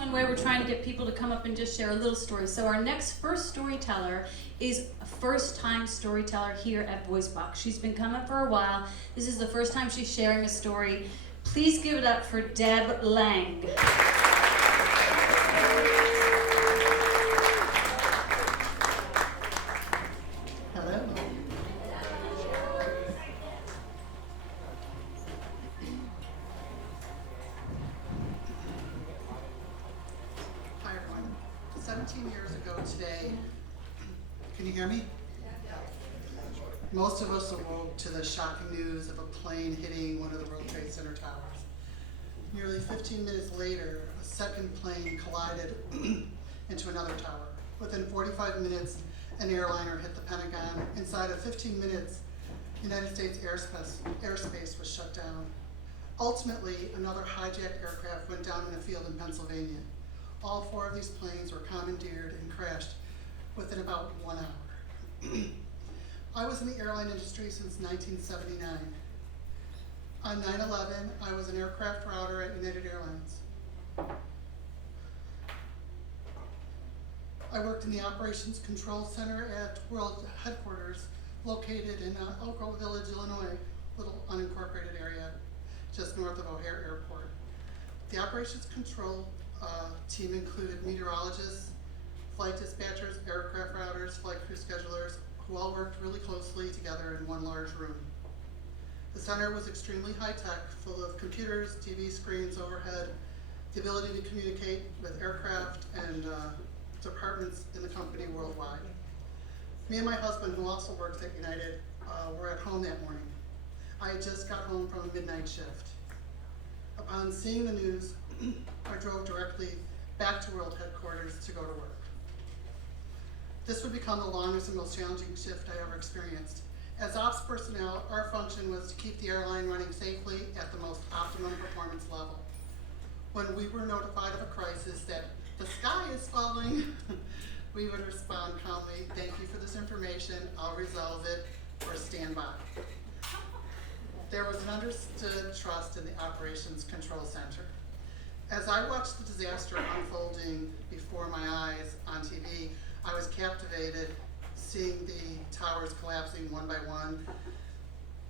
one where we're trying to get people to come up and just share a little story. So our next first storyteller is a first-time storyteller here at Voicebox. She's been coming for a while. This is the first time she's sharing a story. Please give it up for Deb Lang. Hello. Hi everyone. 17 years ago today, can you hear me? Most of us awoke to the shocking news of a plane hitting one of the World Trade Center towers. Nearly 15 minutes later, a second plane collided into another tower. Within 45 minutes, an airliner hit the Pentagon. Inside of 15 minutes, United States airspace was shut down. Ultimately, another hijacked aircraft went down in a field in Pennsylvania. All four of these planes were commandeered and crashed within about 1 hour. I was in the airline industry since 1979. On 9/11, I was an aircraft router at United Airlines. I worked in the Operations Control Center at World Headquarters, located in Elk Grove Village, Illinois, little unincorporated area just north of O'Hare Airport. The Operations Control team included meteorologists, flight dispatchers, aircraft routers, flight crew schedulers, who all worked really closely together in one large room. The center was extremely high-tech, full of computers, TV screens overhead, the ability to communicate with aircraft and departments in the company worldwide. Me and my husband, who also works at United, were at home that morning. I had just got home from a midnight shift. Upon seeing the news, I drove directly back to World Headquarters to go to work. This would become the longest and most challenging shift I ever experienced. As ops personnel, our function was to keep the airline running safely at the most optimum performance level. When we were notified of a crisis that the sky is falling, we would respond calmly, "Thank you for this information, I'll resolve it," or "stand by." There was an understood trust in the Operations Control Center. As I watched the disaster unfolding before my eyes on TV, I was captivated seeing the towers collapsing one by one,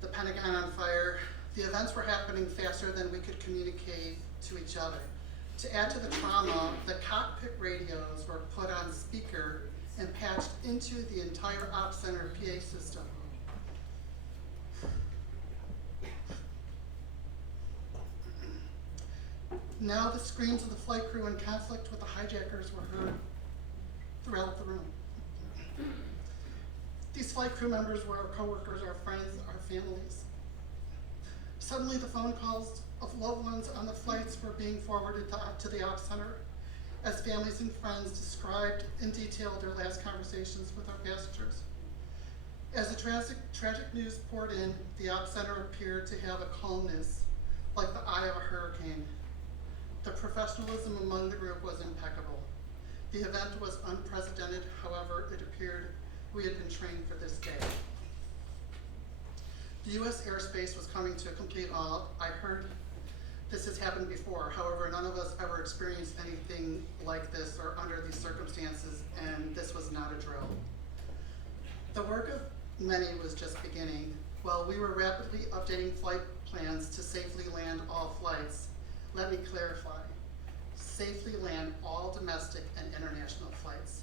the Pentagon on fire. The events were happening faster than we could communicate to each other. To add to the trauma, the cockpit radios were put on speaker and patched into the entire Ops Center PA system. Now the screams of the flight crew in conflict with the hijackers were heard throughout the room. These flight crew members were our coworkers, our friends, our families. Suddenly the phone calls of loved ones on the flights were being forwarded to the Ops Center as families and friends described in detail their last conversations with our passengers. As the tragic news poured in, the Ops Center appeared to have a calmness like the eye of a hurricane. The professionalism among the group was impeccable. The event was unprecedented, however, it appeared we had been trained for this day. The U.S. airspace was coming to a complete halt. I heard this has happened before, however, none of us ever experienced anything like this or under these circumstances, and this was not a drill. The work of many was just beginning. While we were rapidly updating flight plans to safely land all flights, let me clarify, safely land all domestic and international flights.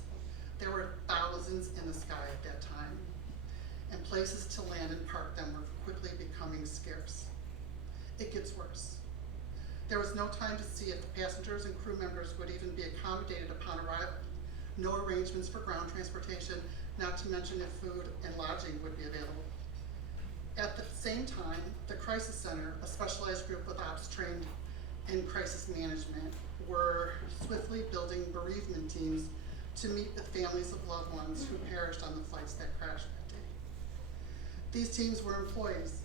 There were thousands in the sky at that time, and places to land and park them were quickly becoming scarce. It gets worse. There was no time to see if the passengers and crew members would even be accommodated upon arrival. No arrangements for ground transportation, not to mention if food and lodging would be available. At the same time, the Crisis Center, a specialized group with ops trained in crisis management, were swiftly building bereavement teams to meet with families of loved ones who perished on the flights that crashed that day. These teams were employees,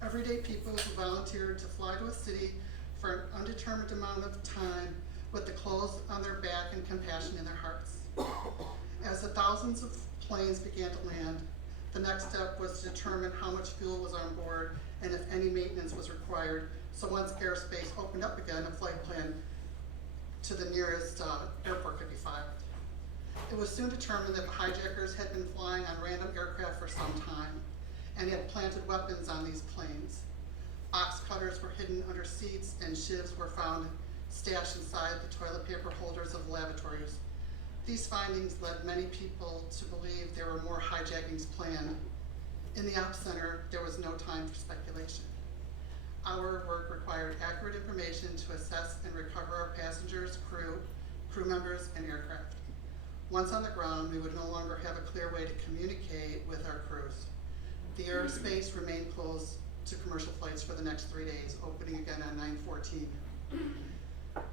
everyday people who volunteered to fly to a city for an undetermined amount of time with the clothes on their back and compassion in their hearts. As the thousands of planes began to land, the next step was to determine how much fuel was on board and if any maintenance was required. So once airspace opened up again, a flight plan to the nearest airport could be fired. It was soon determined that the hijackers had been flying on random aircraft for some time and had planted weapons on these planes. Box cutters were hidden under seats and shivs were found stashed inside the toilet paper holders of lavatories. These findings led many people to believe there were more hijackings planned. In the Ops Center, there was no time for speculation. Our work required accurate information to assess and recover our passengers, crew members, and aircraft. Once on the ground, we would no longer have a clear way to communicate with our crews. The airspace remained closed to commercial flights for the next 3 days, opening again on 9/14.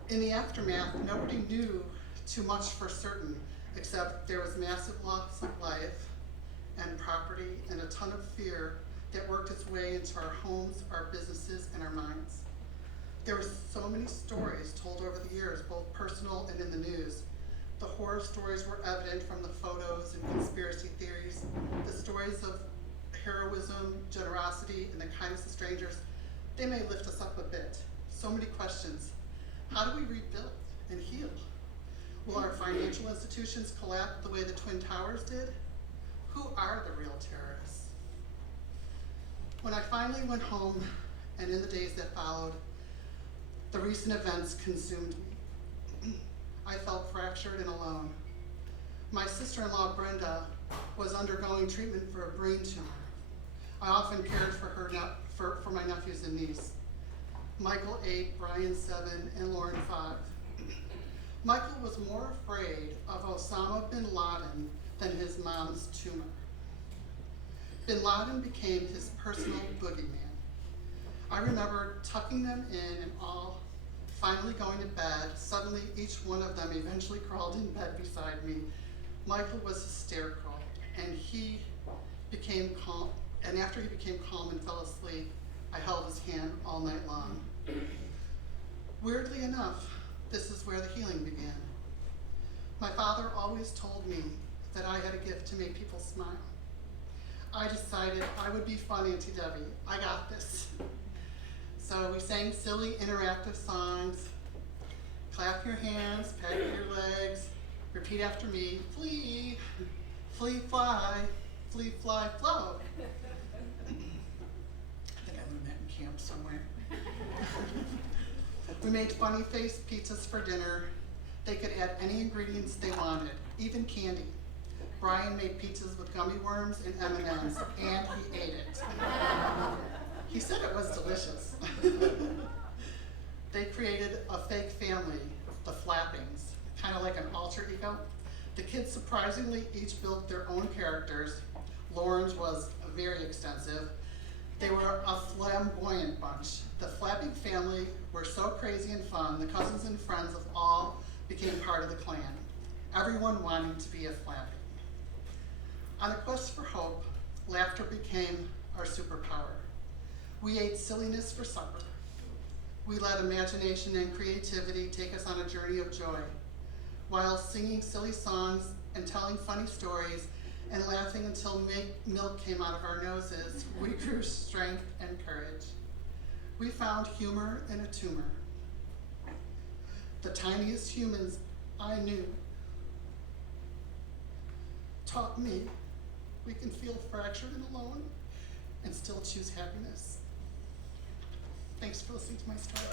In the aftermath, nobody knew too much for certain, except there was massive loss of life and property and a ton of fear that worked its way into our homes, our businesses, and our minds. There were so many stories told over the years, both personal and in the news. The horror stories were evident from the photos and conspiracy theories, the stories of heroism, generosity, and the kindness of strangers. They may lift us up a bit. So many questions. How do we rebuild and heal? Will our financial institutions collapse the way the Twin Towers did? Who are the real terrorists? When I finally went home, and in the days that followed, the recent events consumed me. I felt fractured and alone. My sister-in-law, Brenda, was undergoing treatment for a brain tumor. I often cared for her, for my nephews and niece. Michael 8, Brian 7, and Lauren 5. Michael was more afraid of Osama bin Laden than his mom's tumor. Bin Laden became his personal boogeyman. I remember tucking them in and all finally going to bed. Suddenly, each one of them eventually crawled in bed beside me. Michael was hysterical, and he became calm. And after he became calm and fell asleep, I held his hand all night long. Weirdly enough, this is where the healing began. My father always told me that I had a gift to make people smile. I decided I would be fun, Auntie Debbie. I got this. So we sang silly, interactive songs. Clap your hands, pat your legs, repeat after me. Flee, flee, fly, flow. I think I learned that in camp somewhere. We made funny faced pizzas for dinner. They could add any ingredients they wanted, even candy. Brian made pizzas with gummy worms and M&Ms, and he ate it. He said it was delicious. They created a fake family, the Flappings, kind of like an alter ego. The kids surprisingly each built their own characters. Lauren's was very extensive. They were a flamboyant bunch. The Flapping family were so crazy and fun, the cousins and friends of all became part of the clan, everyone wanting to be a Flapping. On a quest for hope, laughter became our superpower. We ate silliness for supper. We let imagination and creativity take us on a journey of joy. While singing silly songs and telling funny stories and laughing until milk came out of our noses, we grew strength and courage. We found humor in a tumor. The tiniest humans I knew taught me we can feel fractured and alone and still choose happiness. Thanks for listening to my story.